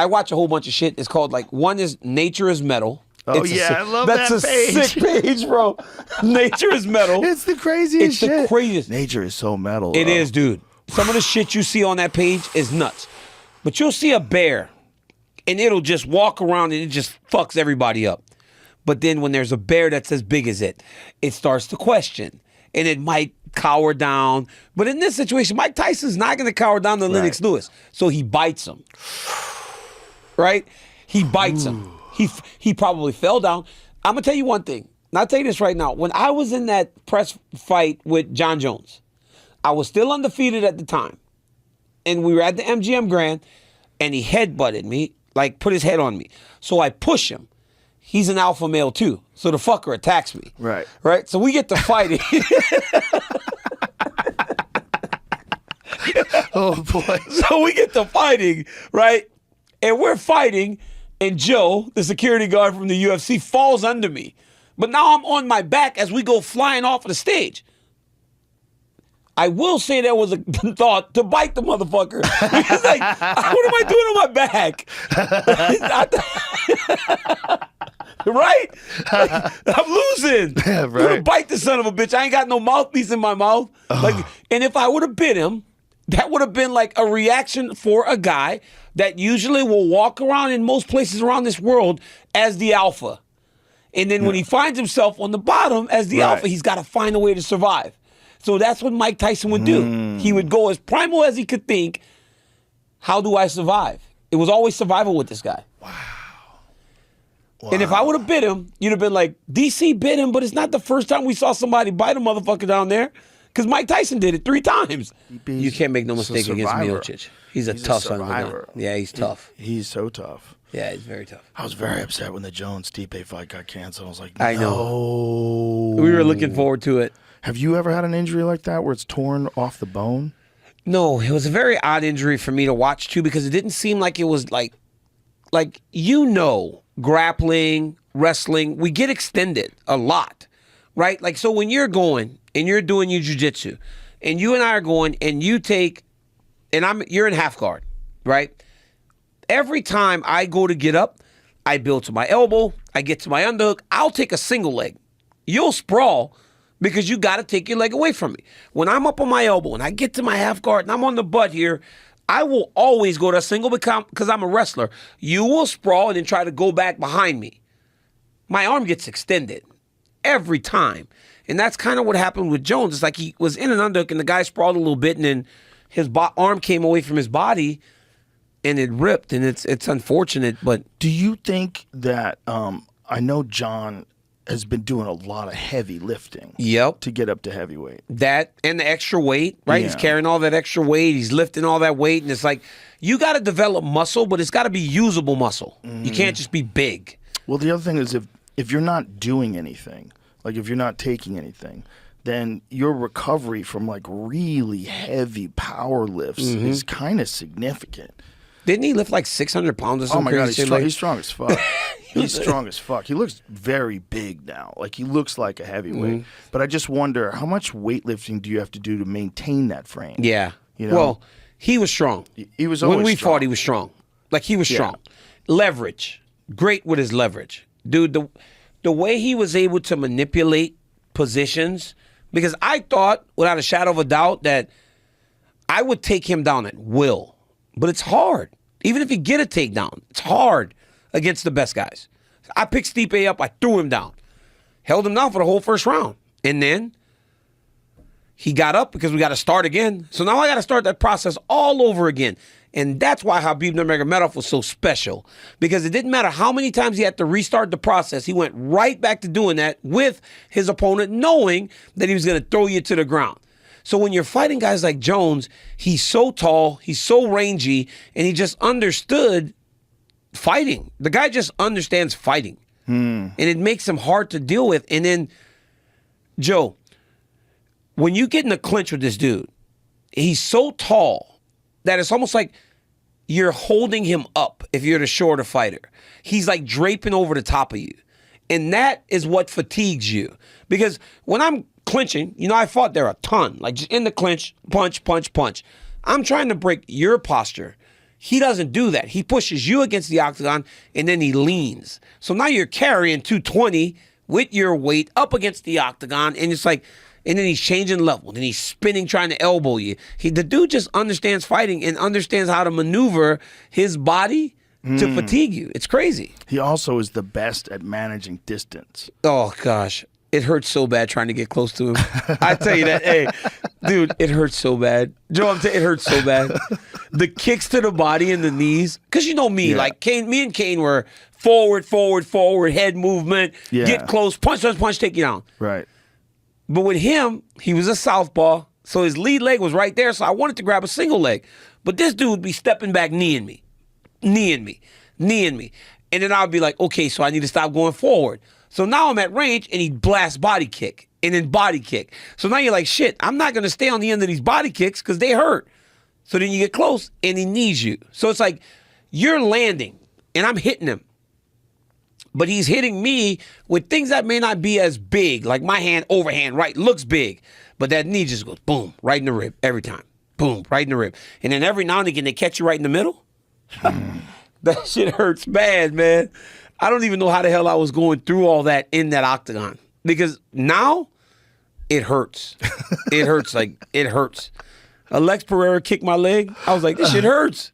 I watch a whole bunch of shit. It's called like one is Nature is Metal. Oh I love that page. That's a sick page, bro. Nature is metal. It's the craziest shit. It's the craziest. Nature is so metal. It is, dude. Some of the shit you see on that page is nuts. But you'll see a bear, and it'll just walk around and it just fucks everybody up. But then when there's a bear that's as big as it starts to question, and it might cower down. But in this situation, Mike Tyson's not going to cower down to Lennox Lewis, so he bites him. Right? He bites him. He probably fell down. I'm going to tell you one thing. And I'll tell you this right now. When I was in that press fight with John Jones, I was still undefeated at the time. And we were at the MGM Grand, and he headbutted me, like put his head on me. So I push him. He's an alpha male too. So the fucker attacks me. Right. Right? So we get to fighting. Oh, boy. So we get to fighting, right? And we're fighting. And Joe, the security guard from the UFC, falls under me. But now I'm on my back as we go flying off of the stage. I will say there was a thought to bite the motherfucker. Because like, what am I doing on my back? Right? Like, I'm losing. Yeah, I'm gonna bite the son of a bitch. I ain't got no mouthpiece in my mouth. Like, and if I would have bit him, that would have been like a reaction for a guy that usually will walk around in most places around this world as the alpha. And then when he finds himself on the bottom as the alpha, he's got to find a way to survive. So that's what Mike Tyson would do. He would go as primal as he could think, how do I survive? It was always survival with this guy. Wow. And if I would have bit him, you'd have been like, DC bit him, but it's not the first time we saw somebody bite a motherfucker down there. Because Mike Tyson did it 3 times. You can't make no mistake against Miocic. He's a tough son of a gun. Yeah, he's tough. He's so tough. Yeah, he's very tough. I was very upset when the Jones-Stipe fight got canceled. I was like, no. I know. We were looking forward to it. Have you ever had an injury like that where it's torn off the bone? No, it was a very odd injury for me to watch too because it didn't seem like it was like grappling, wrestling, we get extended a lot, right? Like, so when you're going and you're doing your jiu-jitsu and you and I are going and you take, and you're in half guard, right? Every time I go to get up, I build to my elbow, I get to my underhook, I'll take a single leg. You'll sprawl because you got to take your leg away from me. When I'm up on my elbow and I get to my half guard and I'm on the butt here, I will always go to a single because I'm a wrestler. You will sprawl and then try to go back behind me. My arm gets extended every time. And that's kind of what happened with Jones. It's like he was in an underhook and the guy sprawled a little bit and then his arm came away from his body and it ripped. And it's unfortunate, but... Do you think that... I know John has been doing a lot of heavy lifting. Yep. To get up to heavyweight. That and the extra weight, right? Yeah. He's carrying all that extra weight. He's lifting all that weight. And it's like, you got to develop muscle, but it's got to be usable muscle. You can't just be big. Well, the other thing is if you're not doing anything, like if you're not taking anything, then your recovery from like really heavy power lifts is kind of significant. Didn't he lift like 600 pounds or something? Oh my God, he's strong as fuck. He's strong as fuck. He looks very big now. Like, he looks like a heavyweight. But I just wonder, how much weightlifting do you have to do to maintain that frame? Yeah. You know? Well, he was strong. He was always When we strong. fought, he was strong. Like, he was strong. Leverage. Great with his leverage. Dude, the way he was able to manipulate positions, because I thought, without a shadow of a doubt, that I would take him down at will. But it's hard. Even if you get a takedown, it's hard against the best guys. I picked Stipe up. I threw him down. Held him down for the whole first round. And then he got up because we got to start again. So now I got to start that process all over again. And that's why Khabib Nurmagomedov was so special. Because it didn't matter how many times he had to restart the process. He went right back to doing that with his opponent, knowing that he was going to throw you to the ground. So when you're fighting guys like Jones, he's so tall, he's so rangy, and he just understood fighting. The guy just understands fighting. And it makes him hard to deal with. And then, Joe, when you get in a clinch with this dude, he's so tall that it's almost like you're holding him up if you're the shorter fighter. He's like draping over the top of you. And that is what fatigues you. Because when I'm clinching, you know, I fought there a ton. Like, just in the clinch, punch, punch, punch. I'm trying to break your posture, He doesn't do that. He pushes you against the octagon, and then he leans. So now you're carrying 220 with your weight up against the octagon, and it's like, and then he's changing level. Then he's spinning, trying to elbow you. The dude just understands fighting and understands how to maneuver his body to fatigue you. It's crazy. He also is the best at managing distance. Oh, gosh. It hurts so bad trying to get close to him. I tell you that, hey, dude, it hurts so bad. Joe, it hurts so bad. The kicks to the body and the knees. Because you know me, like Kane, me and Kane were forward, head movement, get close, punch, take you down. Right. But with him, he was a southpaw, so his lead leg was right there, so I wanted to grab a single leg. But this dude would be stepping back, kneeing me. And then I would be like, okay, so I need to stop going forward. So now I'm at range, and he blasts body kick, and then body kick. So now you're like, shit, I'm not going to stay on the end of these body kicks because they hurt. So then you get close, and he knees you. So it's like you're landing, and I'm hitting him. But he's hitting me with things that may not be as big, like my hand, overhand, right, looks big. But that knee just goes boom, right in the rib every time. Boom, right in the rib. And then every now and again, they catch you right in the middle. That shit hurts bad, man. I don't even know how the hell I was going through all that in that octagon. Because now, it hurts. It hurts. Alex Pereira kicked my leg. I was like, this shit hurts.